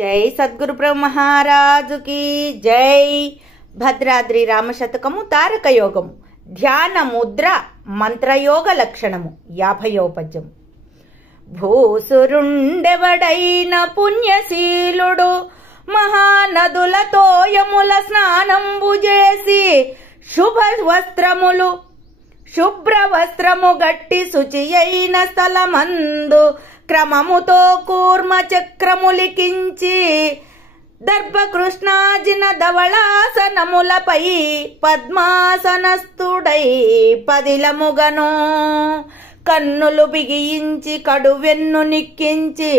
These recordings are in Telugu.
జై సద్గురు బ్రహ్మహారాజుకి జై. భద్రాద్రి రామశతకము తారక యోగము ధ్యాన ముద్ర మంత్రయోగ లక్షణము 50వ పద్యం. భూసురుండెవడైన పుణ్యశీలుడు మహానదులతో యముల స్నానంబు చేసి శుభ్ర వస్త్రము గట్టి శుచి అయిన స్థలమందు క్రమముతో కూర్మ చక్రములికించి దర్భకృష్ణాజిన ధవళాసనములపై పద్మాసనస్థుడై పదిలముగను కన్నులు బిగించి కడువెన్ను నిక్కించి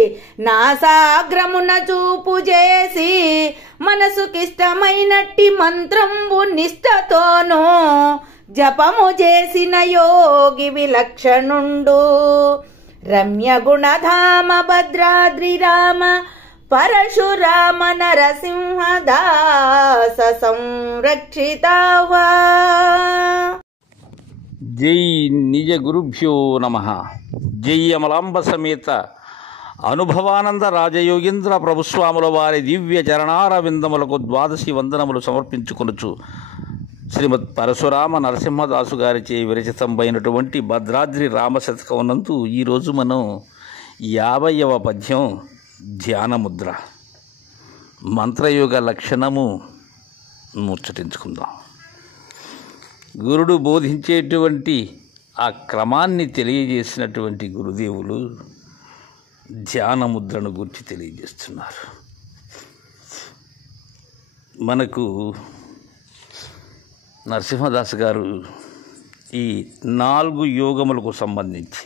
నాసాగ్రమున చూపు చేసి మనసుకిష్టమైనట్టి మంత్రంబు నిష్ఠతోనూ జపము చేసిన యోగి విలక్షణుండు. రమ్య గుణధామ భద్రాద్రి రామ పరశురామ నరసింహదాస సంరక్షితావా. జై నిజ గురుభ్యో నమః. జై అమలాంబ సమేత అనుభవానంద రాజయోగేంద్ర ప్రభుస్వాముల వారి దివ్య చరణారవిందములకు ద్వాదశి వందనములు సమర్పించుకొనుచు శ్రీమద్ పరశురామ నరసింహదాసు గారిచే విరచితమైనటువంటి భద్రాద్రి రామశతకమునందు ఈరోజు మనం 50వ పద్యం ధ్యానముద్ర మంత్రయోగ లక్షణము ముచ్చటించుకుందాం. గురుడు బోధించేటువంటి ఆ క్రమాన్ని తెలియజేసినటువంటి గురుదేవులు ధ్యానముద్రను గురించి తెలియజేస్తున్నారు. మనకు నరసింహదాస్ గారు ఈ 4 యోగములకు సంబంధించి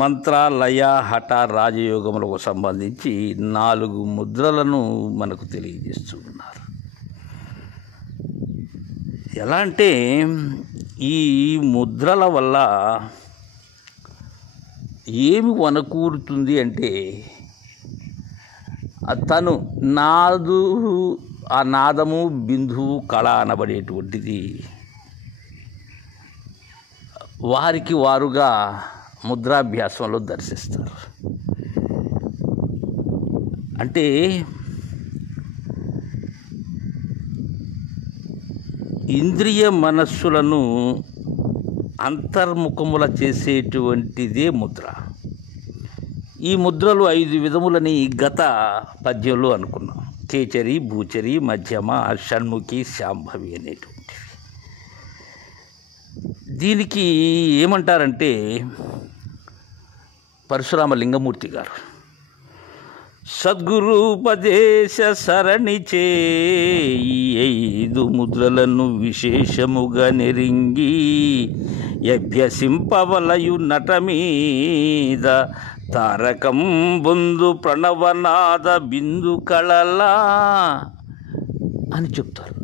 మంత్ర లయ హఠ రాజయోగములకు సంబంధించి 4 ముద్రలను మనకు తెలియజేస్తూ ఉన్నారు. ఎలా అంటే ఈ ముద్రల వల్ల ఏమి వనకూరుతుంది అంటే తను ఆ నాదము బిందువు కళ అనబడేటువంటిది వారికి వారుగా ముద్రాభ్యాసంలో దర్శిస్తారు. అంటే ఇంద్రియ మనస్సులను అంతర్ముఖముల చేసేటువంటిదే ముద్ర. ఈ ముద్రలు 5 విధములని గత పద్యంలో అనుకున్నాం. కేచరి, భూచరి, మధ్యమ, షణ్ముఖి, శాంభవి అనేటువంటివి. దీనికి ఏమంటారంటే పరశురామ లింగమూర్తి గారు సద్గురూపదేశ సరణిచే ఈ 5 ముద్రలను విశేషముగా నెరింగి అభ్యసింపవలయు నటమీద తారకం బొందు ప్రణవనాద బిందు కళలా అని చెప్తారు.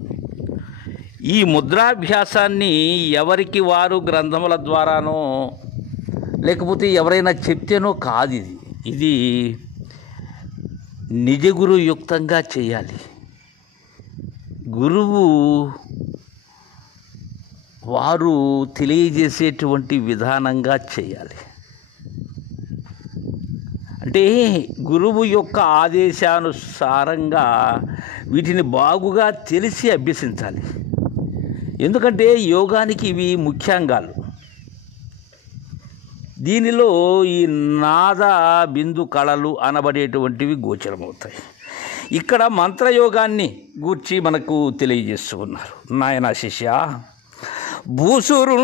ఈ ముద్రాభ్యాసాన్ని ఎవరికి వారు గ్రంథముల ద్వారానో లేకపోతే ఎవరైనా చెప్తేనో కాదు. ఇది నిజ గురుయుక్తంగా చేయాలి. గురువు వారు తెలియజేసేటువంటి విధానంగా చేయాలి. అంటే గురువు యొక్క ఆదేశానుసారంగా వీటిని బాగుగా తెలిసి అభ్యసించాలి. ఎందుకంటే యోగానికి ఇవి ముఖ్యాంగాలు. దీనిలో ఈ నాద బిందు కళలు అనబడేటువంటివి గోచరమవుతాయి. ఇక్కడ మంత్రయోగాన్ని గూర్చి మనకు తెలియజేస్తూ ఉన్నారు. నాయన శిష్య, భూసురుండెవడైనా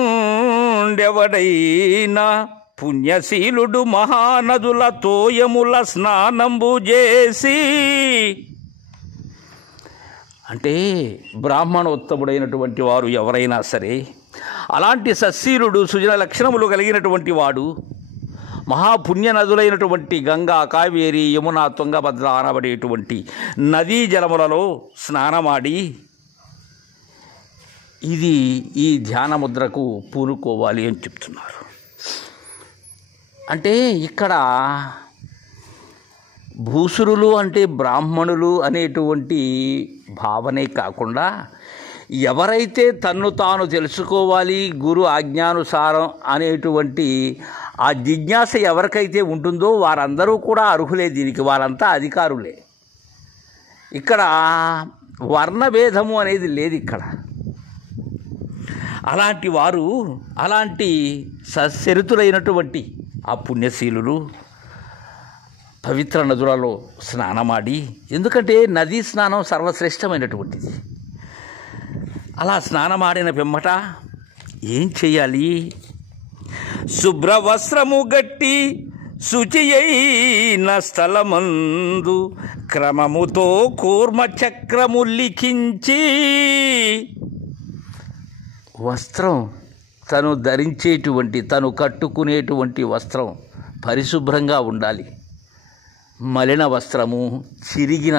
పుణ్యశీలుడు మహానదుల తోయముల స్నానంబు చేసి, అంటే బ్రాహ్మణోత్తముడైనటువంటి వారు ఎవరైనా సరే, అలాంటి సశీలుడు సుజన లక్షణములు కలిగినటువంటి వాడు మహాపుణ్య నదులైనటువంటి గంగా, కావేరి, యమున, తుంగభద్ర అనబడేటువంటి నదీ జలములలో స్నానమాడి ఈ ధ్యానముద్రకు పూనుకోవాలి అని చెప్తున్నారు. అంటే ఇక్కడ భూసురులు అంటే బ్రాహ్మణులు అనేటువంటి భావనే కాకుండా ఎవరైతే తన్ను తాను తెలుసుకోవాలి గురు ఆజ్ఞానుసారం అనేటువంటి ఆ జిజ్ఞాస ఎవరికైతే ఉంటుందో వారందరూ కూడా అర్హులే. దీనికి వారంతా అధికారులే. ఇక్కడ వర్ణభేదము అనేది లేదు. ఇక్కడ అలాంటి వారు, అలాంటి సచ్చరితులైనటువంటి ఆ పుణ్యశీలులు పవిత్ర నదులలో స్నానమాడి, ఎందుకంటే నదీ స్నానం సర్వశ్రేష్టమైనటువంటిది. అలా స్నానమాడిన పిమ్మట ఏం చేయాలి? శుభ్ర వస్త్రము గట్టి శుచి అయిన స్థలమందు క్రమముతో కూర్మ చక్రము లిఖించి, వస్త్రం తను ధరించేటువంటి, తను కట్టుకునేటువంటి వస్త్రం పరిశుభ్రంగా ఉండాలి. మలిన వస్త్రము, చిరిగిన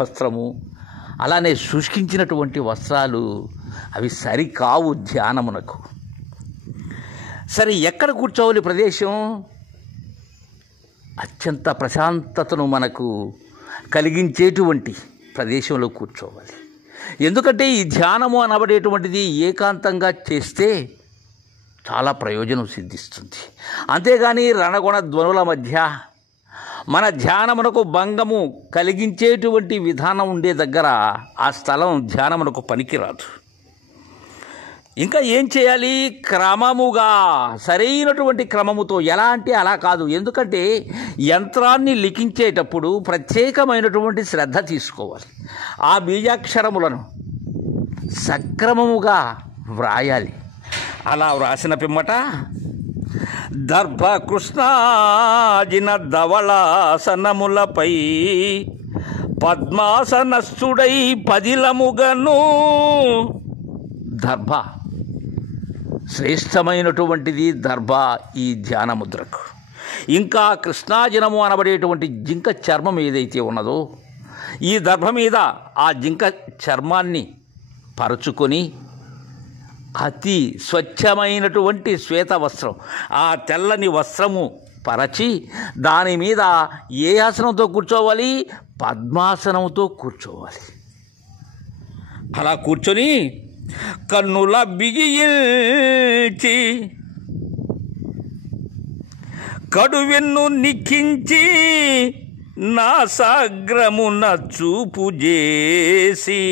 వస్త్రము అలానే శుష్కించినటువంటి వస్త్రాలు అవి సరికావు ధ్యానమునకు. సరే, ఎక్కడ కూర్చోవాలి ప్రదేశం? అత్యంత ప్రశాంతతను మనకు కలిగించేటువంటి ప్రదేశంలో కూర్చోవాలి. ఎందుకంటే ఈ ధ్యానము అనబడేటువంటిది ఏకాంతంగా చేస్తే చాలా ప్రయోజనం సిద్ధిస్తుంది. అంతేగాని రణగుణ ధ్వనుల మధ్య మన ధ్యానమునకు భంగము కలిగించేటువంటి విధానం ఉండే దగ్గర ఆ స్థలం ధ్యానమునకు పనికిరాదు. ఇంకా ఏం చేయాలి? క్రమముగా, సరైనటువంటి క్రమముతో. ఎలా అంటే అలా కాదు. ఎందుకంటే యంత్రాన్ని లిఖించేటప్పుడు ప్రత్యేకమైనటువంటి శ్రద్ధ తీసుకోవాలి. ఆ బీజాక్షరములను సక్రమముగా వ్రాయాలి. అలా వ్రాసిన పిమ్మట దర్భ కృష్ణాజిన ధవళాసనములపై పద్మాసనస్థుడై పదిలముగను. దర్భ శ్రేష్టమైనటువంటిది, దర్భ ఈ ధ్యానముద్రకు. ఇంకా కృష్ణాజినము అనబడేటువంటి జింక చర్మం ఏదైతే ఉన్నదో, ఈ దర్భ మీద ఆ జింక చర్మాన్ని పరుచుకొని అతి స్వచ్ఛమైనటువంటి శ్వేత వస్త్రం, ఆ తెల్లని వస్త్రము పరచి దాని మీద ఏ ఆసనంతో కూర్చోవాలి? పద్మాసనంతో కూర్చోవాలి. అలా కూర్చొని కన్నుల బిగియించి కడువెన్ను నిఖించి నాసాగ్రమున చూపు చేసి,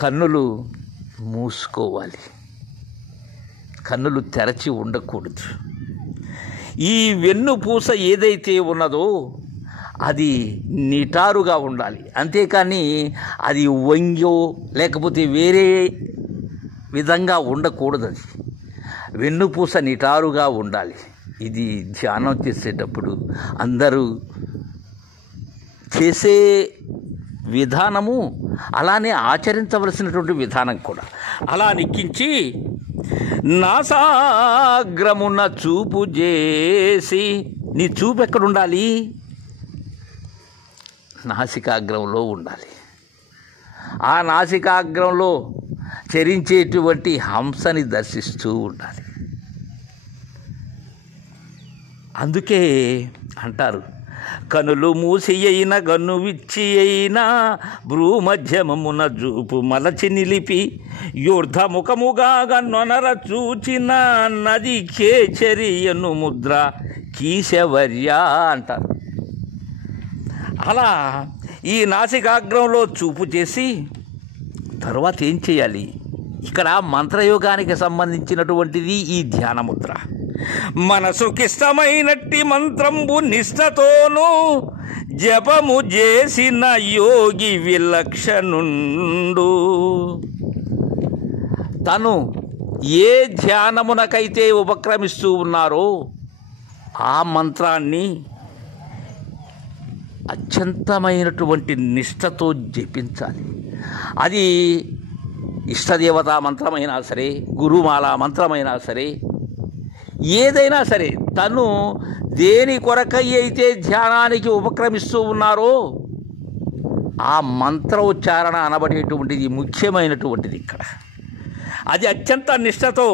కన్నులు మూసుకోవాలి, కన్నులు తెరచి ఉండకూడదు. ఈ వెన్నుపూస ఏదైతే ఉన్నదో అది నిటారుగా ఉండాలి. అంతేకాని అది వంగో లేకపోతే వేరే విధంగా ఉండకూడదు. అది వెన్నుపూస నిటారుగా ఉండాలి. ఇది ధ్యానం చేసేటప్పుడు అందరూ చేసే విధానము, అలానే ఆచరించవలసినటువంటి విధానం కూడా. అలా నిక్కించి నాసాగ్రమున చూపు చేసి, నీ చూపు ఎక్కడుండాలి? నాసికాగ్రంలో ఉండాలి. ఆ నాసికాగ్రంలో చరించేటువంటి హంసని దర్శిస్తూ ఉండాలి. అందుకే అంటారు, కనులు మూసి అయిన గన్ను విచ్చి అయినా భ్రూమధ్యమమున జూపు మలచి నిలిపి యూర్ధముఖముగా గన్నొనర చూచిన నది కేచరియను ముద్ర కీశవర్య అంటారు. అలా ఈ నాసికాగ్రంలో చూపు చేసి తర్వాత ఏం చేయాలి? ఇక్కడ మంత్రయోగానికి సంబంధించినటువంటిది ఈ ధ్యానముద్ర. మనసుకిష్టమైనట్టి మంత్రంబు నిష్ఠతోనూ జపము చేసిన యోగి విలక్షణుండు. తను ఏ ధ్యానమునకైతే ఉపక్రమిస్తూ ఉన్నారో ఆ మంత్రాన్ని అత్యంతమైనటువంటి నిష్ఠతో జపించాలి. అది ఇష్టదేవతా మంత్రమైనా సరే, గురుమాల మంత్రమైనా సరే, ఏదైనా సరే, తను దేని కొరకై అయితే ధ్యానానికి ఉపక్రమిస్తూ ఉన్నారో ఆ మంత్రోచ్చారణ అనబడేటువంటిది ముఖ్యమైనటువంటిది ఇక్కడ. అది అత్యంత నిష్ఠతో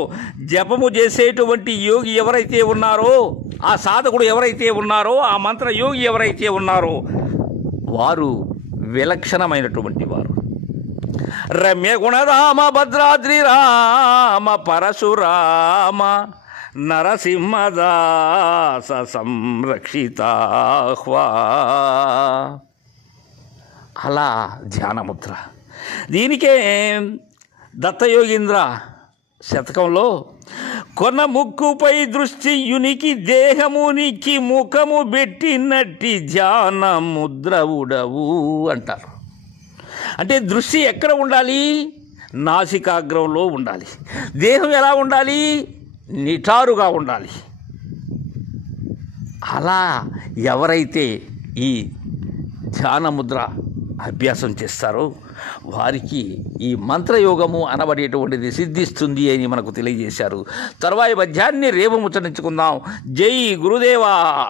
జపము చేసేటువంటి యోగి ఎవరైతే ఉన్నారో, ఆ సాధకుడు ఎవరైతే ఉన్నారో, ఆ మంత్ర యోగి ఎవరైతే ఉన్నారో వారు విలక్షణమైనటువంటి వారు. రమ్య గుణరామ భద్రాద్రి రామ పరశురామ నరసింహదాస సంరక్షితాహ్వా. అలా ధ్యానముద్ర. దీనికే దత్తయోగీంద్ర శతకంలో కొన ముక్కుపై దృష్టి యునికి దేహమునికి ముఖము పెట్టినట్టి ధ్యాన ముద్రవుడవు అంటారు. అంటే దృష్టి ఎక్కడ ఉండాలి? నాసికాగ్రంలో ఉండాలి. దేహం ఎలా ఉండాలి? నిటారుగా ఉండాలి. అలా ఎవరైతే ఈ ధ్యానముద్ర అభ్యాసం చేస్తారో వారికి ఈ మంత్రయోగము అనబడేటువంటిది సిద్ధిస్తుంది అని మనకు తెలియజేశారు. తర్వాయి పద్యాన్ని రేపు ముచ్చరించుకుందాం. జై గురుదేవా.